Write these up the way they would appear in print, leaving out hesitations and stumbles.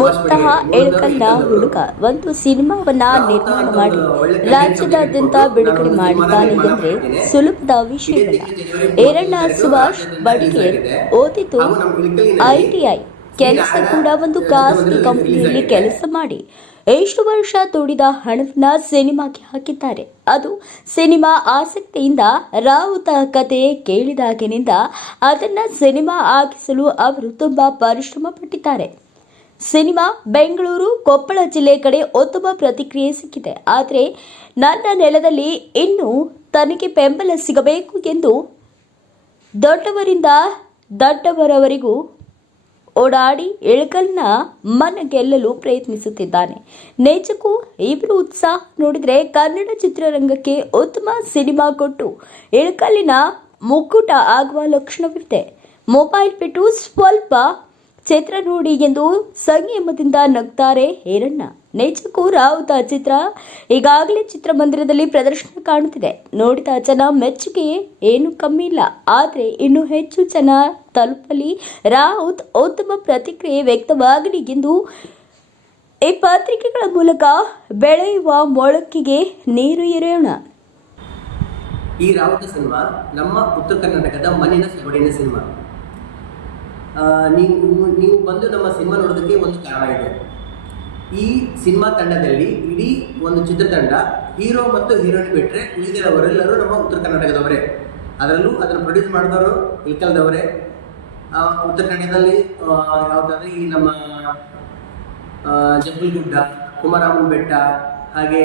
ಮುತ್ತಹ ಎಳ್ಕಲ್ಲ ಹುಡುಗ ಒಂದು ಸಿನಿಮಾವನ್ನ ನಿರ್ಮಾಣ ಮಾಡಿ ರಾಜ್ಯದಾದ್ಯಂತ ಬಿಡುಗಡೆ ಮಾಡಿದ್ದಾನೆ ಎಂದ್ರೆ ಸುಲಭದ ವಿಷಯವಲ್ಲ. ಈರಣ್ಣ ಸುಭಾಷ್ ಬಡಿಗೇರ್ ಓದಿದ್ದು ITI, ಕೆಲಸ ಕೂಡ ಒಂದು ಖಾಸಗಿ ಕಂಪನಿಯಲ್ಲಿ ಕೆಲಸ ಮಾಡಿ ಎಷ್ಟು ವರ್ಷ ದುಡಿದ ಹಣವನ್ನ ಸಿನಿಮಾಗೆ ಹಾಕಿದ್ದಾರೆ. ಅದು ಸಿನಿಮಾ ಆಸಕ್ತಿಯಿಂದ ರಾವುತ ಕತೆ ಕೇಳಿದಾಗಿನಿಂದ ಅದನ್ನ ಸಿನಿಮಾ ಆಗಿಸಲು ಅವರು ತುಂಬಾ ಪರಿಶ್ರಮ ಪಟ್ಟಿದ್ದಾರೆ. ಸಿನಿಮಾ ಬೆಂಗಳೂರು, ಕೊಪ್ಪಳ ಜಿಲ್ಲೆ ಕಡೆ ಉತ್ತಮ ಪ್ರತಿಕ್ರಿಯೆ ಸಿಕ್ಕಿದೆ. ಆದರೆ ನನ್ನ ನೆಲದಲ್ಲಿ ಇನ್ನೂ ತನಗೆ ಬೆಂಬಲ ಸಿಗಬೇಕು ಎಂದು ದೊಡ್ಡವರಿಂದ ದೊಡ್ಡವರವರೆಗೂ ಓಡಾಡಿ ಇಳಕಲ್ನ ಮನ ಗೆಲ್ಲಲು ಪ್ರಯತ್ನಿಸುತ್ತಿದ್ದಾನೆ. ನಿಜಕ್ಕೂ ಇಬ್ಬರು ಉತ್ಸಾಹ ನೋಡಿದರೆ ಕನ್ನಡ ಚಿತ್ರರಂಗಕ್ಕೆ ಉತ್ತಮ ಸಿನಿಮಾ ಕೊಟ್ಟು ಇಳಕಲ್ಲಿನ ಮುಕ್ಕುಟ ಆಗುವ ಲಕ್ಷಣವಿದೆ. ಮೊಬೈಲ್ ಬಿಟ್ಟು ಸ್ವಲ್ಪ ಚಿತ್ರ ನೋಡಿ ಎಂದು ಸಂಯಮದಿಂದ ನಗ್ತಾರೆ ಈರಣ್ಣ. ನಿಜಕ್ಕೂ ರಾವುತ ಚಿತ್ರ ಈಗಾಗಲೇ ಚಿತ್ರಮಂದಿರದಲ್ಲಿ ಪ್ರದರ್ಶನ ಕಾಣುತ್ತಿದೆ. ನೋಡಿದ ಜನ ಮೆಚ್ಚುಗೆ ಏನು ಕಮ್ಮಿ ಇಲ್ಲ. ಆದರೆ ಇನ್ನೂ ಹೆಚ್ಚು ಜನ ತಲುಪಲಿ, ರಾವುತ್ ಉತ್ತಮ ಪ್ರತಿಕ್ರಿಯೆ ವ್ಯಕ್ತವಾಗಲಿ ಎಂದು ಈ ಪತ್ರಿಕೆಗಳ ಮೂಲಕ ಬೆಳೆಯುವ ಮೊಳಕಿಗೆ ನೀರು ಎರೆಯೋಣ. ಈ ರಾವುತ ಸಿನಿಮಾ ನಮ್ಮ ಉತ್ತರ ಕರ್ನಾಟಕದ ಮಣ್ಣಿನ ಸೊಗಡಿನ ಸಿನಿಮಾ. ನೀವು ಬಂದು ನಮ್ಮ ಸಿನಿಮಾ ನೋಡೋದಕ್ಕೆ ಒಂದು ಕಾರಣ ಇದೆ. ಈ ಸಿನಿಮಾ ತಂಡದಲ್ಲಿ ಇಡೀ ಒಂದು ಚಿತ್ರತಂಡ ಹೀರೋ ಮತ್ತು ಹೀರೋಯಿನ್ ಬಿಟ್ಟರೆ ಉಳಿದಿರೋವರೆಲ್ಲರೂ ನಮ್ಮ ಉತ್ತರ ಕರ್ನಾಟಕದವರೇ. ಅದರಲ್ಲೂ ಅದನ್ನು ಪ್ರೊಡ್ಯೂಸ್ ಮಾಡಿದವರು ಇಳಕಲ್ದವರೇ. ಉತ್ತರ ಕನ್ನಡದಲ್ಲಿ ಯಾವುದಾದ್ರೆ ಈ ನಮ್ಮ ಜಬ್ಬಲ್ಗುಡ್ಡ, ಕುಮಾರಮ್ಮನ ಬೆಟ್ಟ, ಹಾಗೆ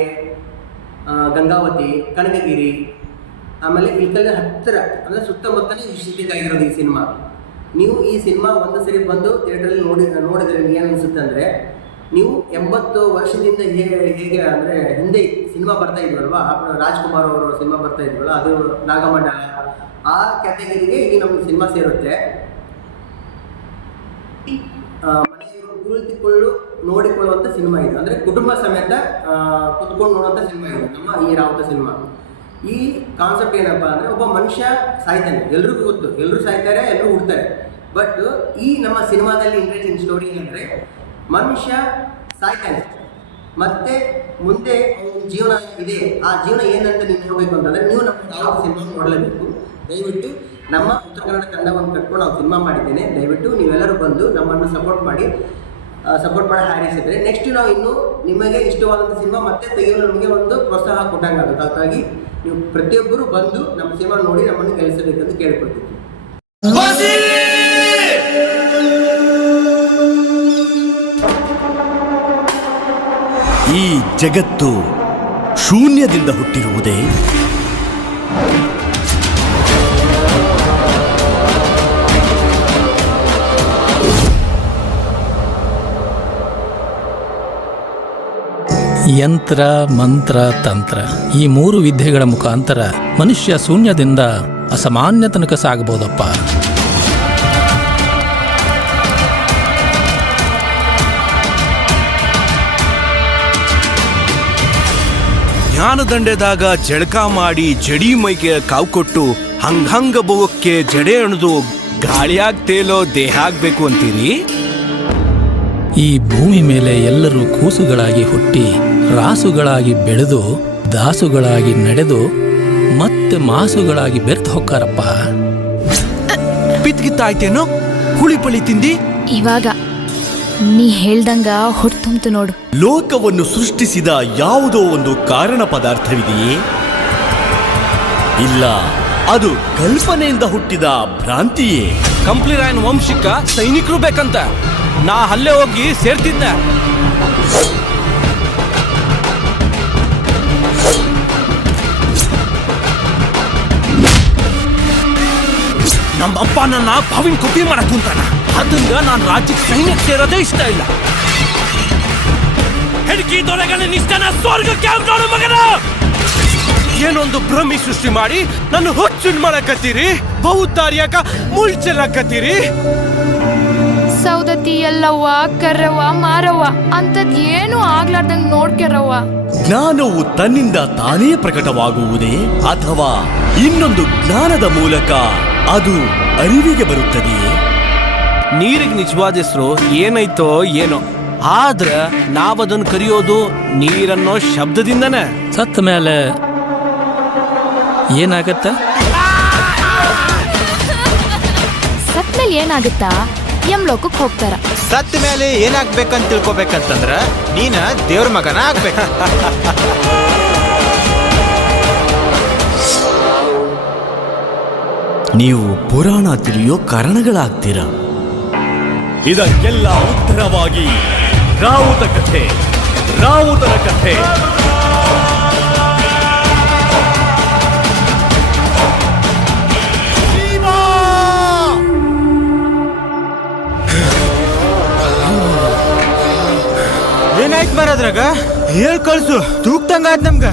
ಗಂಗಾವತಿ, ಕನಕಗಿರಿ, ಆಮೇಲೆ ಇಳಕಲ್ ಹತ್ತಿರ ಅಂದರೆ ಸುತ್ತಮುತ್ತಲೇ ಶೂಟಿಂಗ್ ಆಗಿರೋದು ಈ ಸಿನಿಮಾ. ನೀವು ಈ ಸಿನಿಮಾ ಒಂದು ಸರಿ ಬಂದು ಥಿಯೇಟ್ರಲ್ಲಿ ನೋಡಿದರೆ ನಿಮ್ಗೆ ಏನು ಅನಿಸುತ್ತೆ ಅಂದರೆ, ನೀವು 80 ವರ್ಷದಿಂದ ಹೇಗೆ ಅಂದರೆ ಹಿಂದೆ ಸಿನಿಮಾ ಬರ್ತಾ ಇದ್ವಲ್ವಾ, ರಾಜ್ಕುಮಾರ್ ಅವರು ಸಿನಿಮಾ ಬರ್ತಾ ಇದ್ವಲ್ಲ, ಅದು ನಾಗಮಂಡಲ, ಆ ಕ್ಯಾಟಗರಿಗೆ ಈ ನಮ್ಮ ಸಿನಿಮಾ ಸೇರುತ್ತೆ. ಮನೆಯವರು ಕುಳಿತುಕೊಳ್ಳು ನೋಡಿಕೊಳ್ಳುವಂಥ ಸಿನಿಮಾ ಇದು. ಅಂದರೆ ಕುಟುಂಬ ಸಮೇತ ಕುತ್ಕೊಂಡು ನೋಡುವಂಥ ಸಿನಿಮಾ ಇದು ನಮ್ಮ ಈ ರಾವುತ ಸಿನಿಮಾ. ಈ ಕಾನ್ಸೆಪ್ಟ್ ಏನಪ್ಪ ಅಂದರೆ, ಒಬ್ಬ ಮನುಷ್ಯ ಸಾಯ್ತಾನೆ, ಎಲ್ರಿಗೂ ಗೊತ್ತು, ಎಲ್ಲರೂ ಸಾಯ್ತಾರೆ, ಎಲ್ಲರೂ ಹುಡ್ತಾರೆ. ಬಟ್ ಈ ನಮ್ಮ ಸಿನಿಮಾದಲ್ಲಿ ಇಂಟ್ರೆಸ್ಟಿಂಗ್ ಸ್ಟೋರಿ ಏನಂದರೆ, ಮನುಷ್ಯ ಸಾಯ್ತಾನೆ, ಮತ್ತೆ ಮುಂದೆ ಜೀವನ ಇದೆ. ಆ ಜೀವನ ಏನಂತ ನೀವು ನೋಡಬೇಕು ಅಂತಂದರೆ, ನೀವು ನಮ್ಮ ರಾವುತ ಸಿನಿಮಾ ನೋಡಲೇಬೇಕು. ದಯವಿಟ್ಟು ನಮ್ಮ ಉತ್ತರ ಕನ್ನಡ ತಂಡವನ್ನು ಕಟ್ಕೊಂಡು ನಾವು ಸಿನಿಮಾ ಮಾಡಿದ್ದೇನೆ. ದಯವಿಟ್ಟು ನೀವೆಲ್ಲರೂ ಬಂದು ನಮ್ಮನ್ನು ಸಪೋರ್ಟ್ ಮಾಡಿ ಹಾರೈಸಿದರೆ ನೆಕ್ಸ್ಟ್ ನಾವು ಇನ್ನೂ ನಿಮಗೆ ಇಷ್ಟವಾದಂಥ ಸಿನಿಮಾ ಮತ್ತೆ ತೆಗೆಯಲು ನಮಗೆ ಒಂದು ಪ್ರೋತ್ಸಾಹ ಕೊಟ್ಟಂಗಾಗುತ್ತೆ. ಹಾಗಾಗಿ ನೀವು ಪ್ರತಿಯೊಬ್ಬರು ಬಂದು ನಮ್ಮ ಸಿನಿಮಾ ನೋಡಿ ನಮ್ಮನ್ನು ಗೆಲ್ಲಿಸಬೇಕಂತ ಕೇಳ್ಕೊಳ್ತೀವಿ. ಈ ಜಗತ್ತು ಶೂನ್ಯದಿಂದ ಹುಟ್ಟಿರುವುದೇ? ಯಂತ್ರ, ಮಂತ್ರ, ತಂತ್ರ ಈ 3 ವಿದ್ಯೆಗಳ ಮುಖಾಂತರ ಮನುಷ್ಯ ಶೂನ್ಯದಿಂದ ಅಸಾಮಾನ್ಯ ತನಕ ಸಾಗಬಹುದಪ್ಪ. ಜ್ಞಾನದಂಡೆದಾಗ ಜಳಕ ಮಾಡಿ ಜಡಿ ಮೈಗೆ ಕಾವು ಕೊಟ್ಟು ಹಂಗ ಬೋಗಕ್ಕೆ ಜಡೆ ಅಣದು ಗಾಳಿಯಾಗಿ ತೇಲೋ ದೇಹ ಆಗ್ಬೇಕು ಅಂತೀರಿ? ಈ ಭೂಮಿ ಮೇಲೆ ಎಲ್ಲರೂ ಕೂಸುಗಳಾಗಿ ಹುಟ್ಟಿ ರಾಸುಗಳಾಗಿ ಬೆಳೆದು ದಾಸುಗಳಾಗಿ ನಡೆದು ಮತ್ತೆ ಮಾಸುಗಳಾಗಿ ಬೆರೆತು ಹೊಕ್ಕಾರಪ್ಪ. ಪಿತ್ಗಿತ್ತಾಯ್ತೇನೋ? ಹುಳಿ ಪಳಿ ತಿಂದಿ? ಇವಾಗ ನೀ ಹೇಳ್ದಂಗ ಹೊಟ್ಟುಂತು ನೋಡು. ಲೋಕವನ್ನು ಸೃಷ್ಟಿಸಿದ ಯಾವುದೋ ಒಂದು ಕಾರಣ ಪದಾರ್ಥವಿದೆಯೇ? ಇಲ್ಲ, ಅದು ಕಲ್ಪನೆಯಿಂದ ಹುಟ್ಟಿದ ಭ್ರಾಂತಿಯೇ. ಕಂಪ್ಲಿರಾಯನ್ ವಂಶಿಕ ಸೈನಿಕರು ಬೇಕಂತ ನಾ ಅಲ್ಲೇ ಹೋಗಿ ಸೇರ್ತಿದ್ದೆ. ನಮ್ಮಪ್ಪ ನನ್ನ ಭಾವಿನ ಕಾಪಿ ಮಾಡಕ್ ಕುಂತಾನ. ಅದರಿಂದ ನಾನು ರಾಜ್ಯಕ್ಕೆ ಸೈನ್ಯಕ್ಕೆ ಸೇರೋದೇ ಇಷ್ಟ ಇಲ್ಲ. ಹೆಡ್ಕಿ ದೊರೆಗಳ ನಿಷ್ಠನ ಸ್ವರ್ಗಕ್ಕೆ ನೋಡು ಮಗನ. ಏನೊಂದು ಭ್ರಮಿ ಸೃಷ್ಟಿ ಮಾಡಿ ನನ್ನ ಹುಚ್ಚುನ್ ಮಾಡಕತ್ತೀರಿ, ಬಹುತಾರ್ಯಾಕ ಮುಳ್ಚೆಲ್ಲಕತ್ತೀರಿ. ಸೌದತ್ತಿ ಎಲ್ಲವ್ವ, ಕರ್ರವ್ವ, ಮಾರವ್ವ ಅಂತದ್ ಏನು ಆಗ್ಲಾರ್ದಂಗ್ ನೋಡ್ಕೆರವ್ವ. ಜ್ಞಾನವು ತನ್ನಿಂದ ತಾನೇ ಪ್ರಕಟವಾಗುವುದೇ ಅಥವಾ ಇನ್ನೊಂದು ಜ್ಞಾನದ ಮೂಲಕ ಅದು ಅರಿವಿಗೆ ಬರುತ್ತದೆಯೇ? ನೀರಿಗೆ ನಿಜವಾದ ಹೆಸರು ಏನಾಯ್ತೋ ಏನೋ, ಆದ್ರ ನಾವದನ್ನು ಕರೆಯೋದು ನೀರನ್ನೋ ಶಬ್ದದಿಂದನೇ. ಸತ್ತ ಮೇಲೆ ಏನಾಗತ್ತ? ಸತ್ಮೇಲೆ ಏನಾಗುತ್ತಾ? ಯಮ್ಲೋಕಕ್ಕೆ ಹೋಗ್ತಾರ. ಸತ್ತ ಮೇಲೆ ಏನಾಗ್ಬೇಕಂತ ತಿಳ್ಕೊಬೇಕಂತಂದ್ರ ನೀನ ದೇವ್ರ ಮಗನ ಆಗ್ಬೇಕು. ನೀವು ಪುರಾಣ ತಿಳಿಯೋ ಕಾರಣಗಳಾಗ್ತೀರ. ಇದಕ್ಕೆಲ್ಲ ಉತ್ತರವಾಗಿ ರಾವುತ ಕಥೆ, ರಾವುತರ ಕಥೆ. ಏನಾಯ್ತು ಮಾರದ್ರಾಗ? ಹೇಳ್ ಕಳ್ಸು, ತೂಕ್ತಂಗ ಆಯ್ತು ನಮ್ಗ.